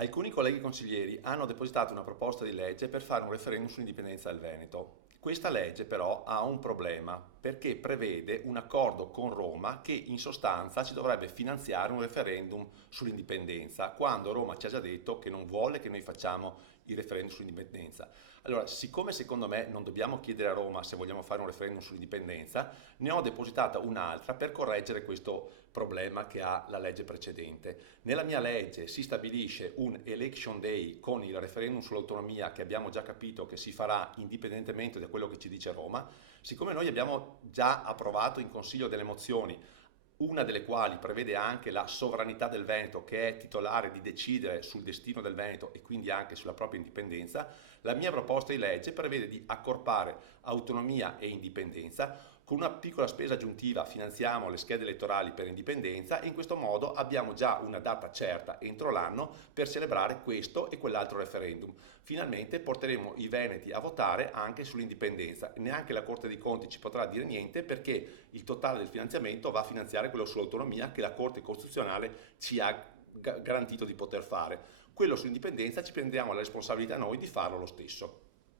Alcuni colleghi consiglieri hanno depositato una proposta di legge per fare un referendum sull'indipendenza del Veneto. Questa legge però ha un problema perché prevede un accordo con Roma che in sostanza ci dovrebbe finanziare un referendum sull'indipendenza, quando Roma ci ha già detto che non vuole che noi facciamo il referendum sull'indipendenza. Allora, siccome secondo me non dobbiamo chiedere a Roma se vogliamo fare un referendum sull'indipendenza, ne ho depositata un'altra per correggere questo problema che ha la legge precedente. Nella mia legge si stabilisce un election day con il referendum sull'autonomia che abbiamo già capito che si farà indipendentemente da quello che ci dice Roma. Siccome noi abbiamo già approvato in Consiglio delle mozioni, una delle quali prevede anche la sovranità del Veneto, che è titolare di decidere sul destino del Veneto e quindi anche sulla propria indipendenza, la mia proposta di legge prevede di accorpare autonomia e indipendenza. Con una piccola spesa aggiuntiva finanziamo le schede elettorali per indipendenza e in questo modo abbiamo già una data certa entro l'anno per celebrare questo e quell'altro referendum. Finalmente porteremo i veneti a votare anche sull'indipendenza. Neanche la Corte dei Conti ci potrà dire niente perché il totale del finanziamento va a finanziare quello sull'autonomia che la Corte Costituzionale ci ha garantito di poter fare. Quello sull'indipendenza ci prendiamo la responsabilità noi di farlo lo stesso.